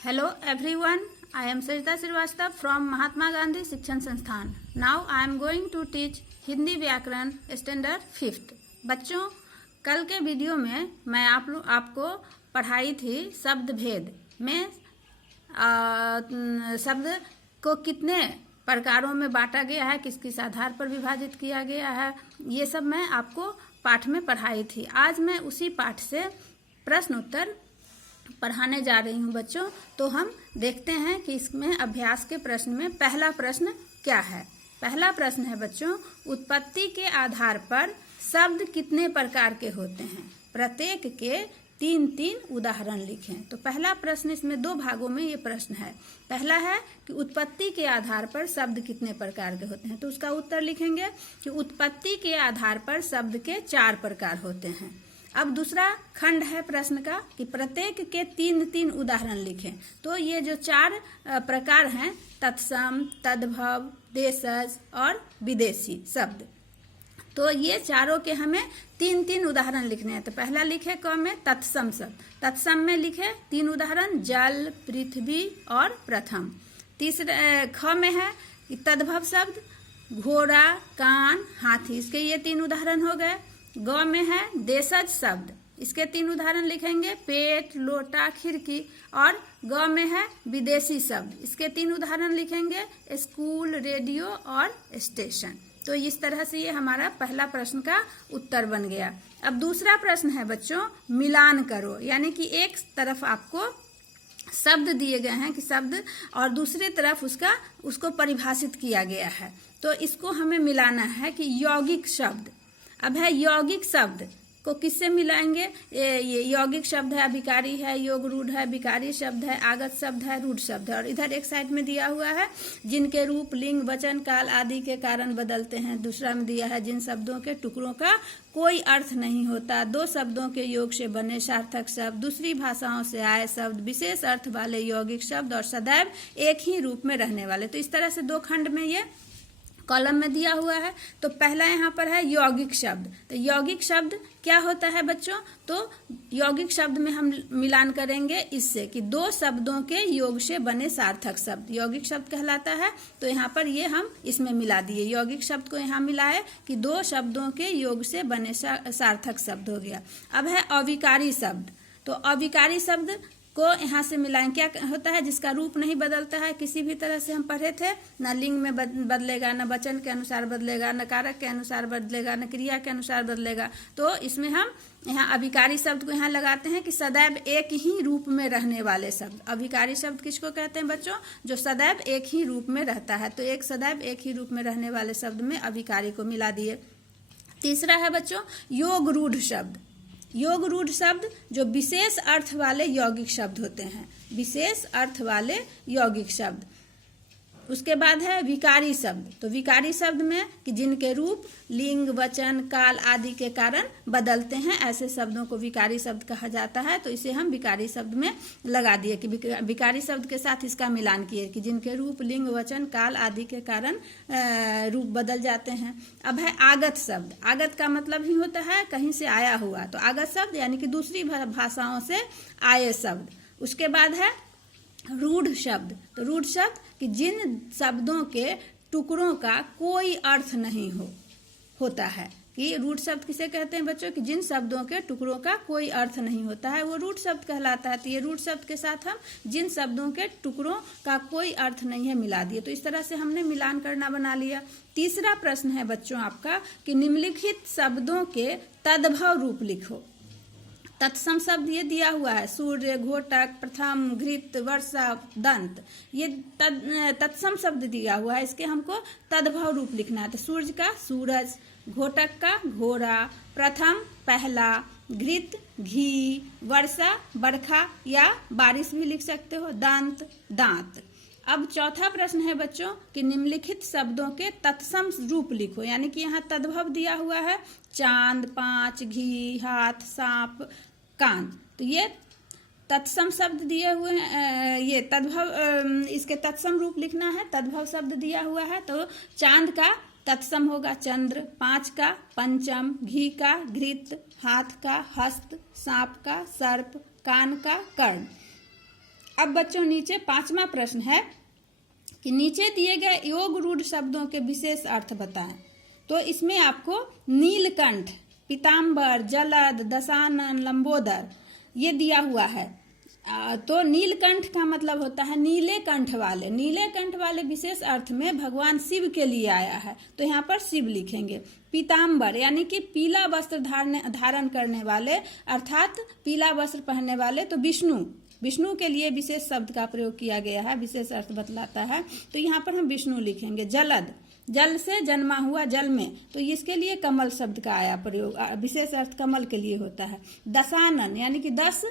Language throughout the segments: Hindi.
Hello everyone, I am Sajda Srivastava from Mahatma Gandhi शिक्षण संस्थान. Now I am going to teach Hindi व्याकरण स्टैंडर्ड 5th. बच्चों, कल के वीडियो में मैं आपको पढ़ाई थी शब्द भेद में शब्द को कितने प्रकारों में बांटा गया है, किस किस आधार पर विभाजित किया गया है, ये सब मैं आपको पाठ में पढ़ाई थी. आज मैं उसी पाठ से प्रश्न उत्तर पढ़ाने जा रही हूँ बच्चों. तो हम देखते हैं कि इसमें अभ्यास के प्रश्न में पहला प्रश्न क्या है. पहला प्रश्न है बच्चों, उत्पत्ति के आधार पर शब्द कितने प्रकार के होते हैं, प्रत्येक के 3-3 उदाहरण लिखें. तो पहला प्रश्न, इसमें 2 भागों में ये प्रश्न है. पहला है कि उत्पत्ति के आधार पर शब्द कितने प्रकार के होते हैं. तो उसका उत्तर लिखेंगे कि उत्पत्ति के आधार पर शब्द के 4 प्रकार होते हैं. अब दूसरा खंड है प्रश्न का कि प्रत्येक के 3-3 उदाहरण लिखें. तो ये जो 4 प्रकार हैं, तत्सम, तद्भव, देशज और विदेशी शब्द, तो ये चारों के हमें 3-3 उदाहरण लिखने हैं. तो पहला लिखे क में तत्सम शब्द. तत्सम में लिखे 3 उदाहरण, जल, पृथ्वी और प्रथम. तीसरा ख में है कि तद्भव शब्द, घोड़ा, कान, हाथी. इसके ये 3 उदाहरण हो गए. ग में है देशज शब्द. इसके 3 उदाहरण लिखेंगे, पेट, लोटा, खिड़की. और ग में है विदेशी शब्द. इसके 3 उदाहरण लिखेंगे, स्कूल, रेडियो और स्टेशन. तो इस तरह से ये हमारा पहला प्रश्न का उत्तर बन गया. अब दूसरा प्रश्न है बच्चों, मिलान करो. यानी कि एक तरफ आपको शब्द दिए गए हैं कि शब्द, और दूसरी तरफ उसको परिभाषित किया गया है. तो इसको हमें मिलाना है कि यौगिक शब्द. अब है यौगिक शब्द को किससे मिलाएंगे. ये यौगिक शब्द है, अभिकारी है, योग रूढ़ है, विकारी शब्द है, आगत शब्द है, रूढ़ शब्द है. और इधर एक साइड में दिया हुआ है जिनके रूप, लिंग, वचन, काल आदि के कारण बदलते हैं. दूसरा में दिया है जिन शब्दों के टुकड़ों का कोई अर्थ नहीं होता, 2 शब्दों के योग से बने सार्थक शब्द, दूसरी भाषाओं से आए शब्द, विशेष अर्थ वाले यौगिक शब्द और सदैव एक ही रूप में रहने वाले. तो इस तरह से 2 खंड में ये कॉलम में दिया हुआ है. तो पहला यहाँ पर है यौगिक शब्द. तो यौगिक शब्द क्या होता है बच्चों. तो यौगिक शब्द में हम मिलान करेंगे इससे कि 2 शब्दों के योग से बने सार्थक शब्द यौगिक शब्द कहलाता है. तो यहाँ पर ये हम इसमें मिला दिए, यौगिक शब्द को यहाँ मिलाए कि 2 शब्दों के योग से बने सार्थक शब्द हो गया. अब है अविकारी शब्द. तो अविकारी शब्द को यहाँ से मिलाएं. क्या होता है, जिसका रूप नहीं बदलता है किसी भी तरह से. हम पढ़े थे, न लिंग में बदलेगा, न वचन के अनुसार बदलेगा, न कारक के अनुसार बदलेगा, न क्रिया के अनुसार बदलेगा. तो इसमें हम यहाँ अभिकारी शब्द को यहाँ लगाते हैं कि सदैव एक ही रूप में रहने वाले शब्द. अभिकारी शब्द किसको कहते हैं बच्चों, जो सदैव एक ही रूप में रहता है. तो एक सदैव एक ही रूप में रहने वाले शब्द में अभिकारी को मिला दिए. तीसरा है बच्चों योग रूढ़ शब्द. योग रूढ़ शब्द जो विशेष अर्थ वाले यौगिक शब्द होते हैं, विशेष अर्थ वाले यौगिक शब्द. उसके बाद है विकारी शब्द. तो विकारी शब्द में कि जिनके रूप, लिंग, वचन, काल आदि के कारण बदलते हैं, ऐसे शब्दों को विकारी शब्द कहा जाता है. तो इसे हम विकारी शब्द में लगा दिए कि विकारी शब्द के साथ इसका मिलान किए कि जिनके रूप, लिंग, वचन, काल आदि के कारण रूप बदल जाते हैं. अब है आगत शब्द. आगत का मतलब ही होता है कहीं से आया हुआ. तो आगत शब्द यानी कि दूसरी भाषाओं से आए शब्द. उसके बाद है रूढ़ शब्द. तो रूढ़ शब्द कि जिन शब्दों के टुकड़ों का कोई अर्थ नहीं होता है. कि रूढ़ शब्द किसे कहते हैं बच्चों, कि जिन शब्दों के टुकड़ों का कोई अर्थ नहीं होता है वो रूढ़ शब्द कहलाता है. तो ये रूढ़ शब्द के साथ हम जिन शब्दों के टुकड़ों का कोई अर्थ नहीं है मिला दिए. तो इस तरह से हमने मिलान करना बना लिया. तीसरा प्रश्न है बच्चों आपका कि निम्नलिखित शब्दों के तद्भव रूप लिखो. तत्सम शब्द ये दिया हुआ है, सूर्य, घोटक, प्रथम, घृत, वर्षा, दंत. ये तत्सम शब्द दिया हुआ है, इसके हमको तद्भव रूप लिखना है. तो सूर्य का सूरज, घोटक का घोड़ा, प्रथम पहला, घृत घी, वर्षा बरखा या बारिश भी लिख सकते हो, दंत दांत. अब चौथा प्रश्न है बच्चों कि निम्नलिखित शब्दों के तत्सम रूप लिखो. यानी कि यहाँ तद्भव दिया हुआ है, चांद, 5, घी, हाथ, सांप, कान. तो ये तत्सम शब्द दिए हुए हैं. ये तद्भव, इसके तत्सम रूप लिखना है. तद्भव शब्द दिया हुआ है. तो चांद का तत्सम होगा चंद्र, 5 का पंचम, घी का घृत, हाथ का हस्त, सांप का सर्प, कान का कर्ण. अब बच्चों नीचे 5वां प्रश्न है कि नीचे दिए गए योग रूढ़ शब्दों के विशेष अर्थ बताएं। तो इसमें आपको नीलकंठ, पीताम्बर, जलद, दशानन, लंबोदर ये दिया हुआ है। तो नीलकंठ का मतलब होता है नीले कंठ वाले। नीले कंठ वाले विशेष अर्थ में भगवान शिव के लिए आया है, तो यहाँ पर शिव लिखेंगे। पीताम्बर यानी कि पीला वस्त्र धारण करने वाले, अर्थात पीला वस्त्र पहनने वाले, तो विष्णु के लिए विशेष शब्द का प्रयोग किया गया है, विशेष अर्थ बतलाता है, तो यहाँ पर हम विष्णु लिखेंगे। जलद, जल से जन्मा हुआ, जल में, तो इसके लिए कमल शब्द का आया प्रयोग, विशेष अर्थ कमल के लिए होता है। दशानन यानी कि 10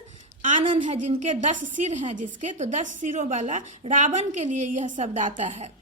आनन है जिनके, 10 सिर हैं जिसके, तो 10 सिरों वाला रावण के लिए यह शब्द आता है,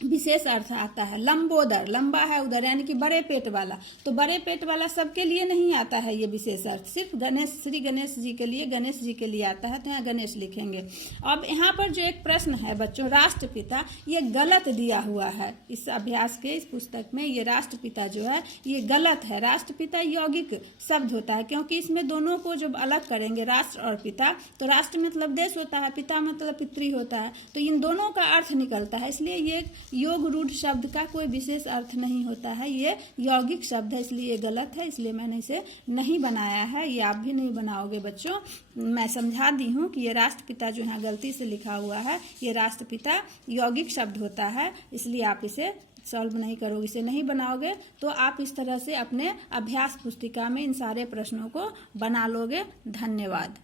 विशेष अर्थ आता है। लंबोदर, लंबा है उधर यानी कि बड़े पेट वाला, तो बड़े पेट वाला सबके लिए नहीं आता है ये विशेष अर्थ, सिर्फ श्री गणेश जी के लिए, गणेश जी के लिए आता है, तो यहाँ गणेश लिखेंगे। अब यहाँ पर जो एक प्रश्न है बच्चों, राष्ट्रपिता, ये गलत दिया हुआ है इस अभ्यास के, इस पुस्तक में ये राष्ट्रपिता जो है ये गलत है। राष्ट्रपिता यौगिक शब्द होता है, क्योंकि इसमें दोनों को जब अलग करेंगे, राष्ट्र और पिता, तो राष्ट्र मतलब देश होता है, पिता मतलब पितृ होता है, तो इन दोनों का अर्थ निकलता है, इसलिए ये योग रूढ़ शब्द का कोई विशेष अर्थ नहीं होता है, ये यौगिक शब्द है, इसलिए ये गलत है, इसलिए मैंने इसे नहीं बनाया है। ये आप भी नहीं बनाओगे बच्चों, मैं समझा दी हूँ कि ये राष्ट्रपिता जो है गलती से लिखा हुआ है, ये राष्ट्रपिता यौगिक शब्द होता है, इसलिए आप इसे सॉल्व नहीं करोगे, इसे नहीं बनाओगे, तो आप इस तरह से अपने अभ्यास पुस्तिका में इन सारे प्रश्नों को बना लोगे। धन्यवाद।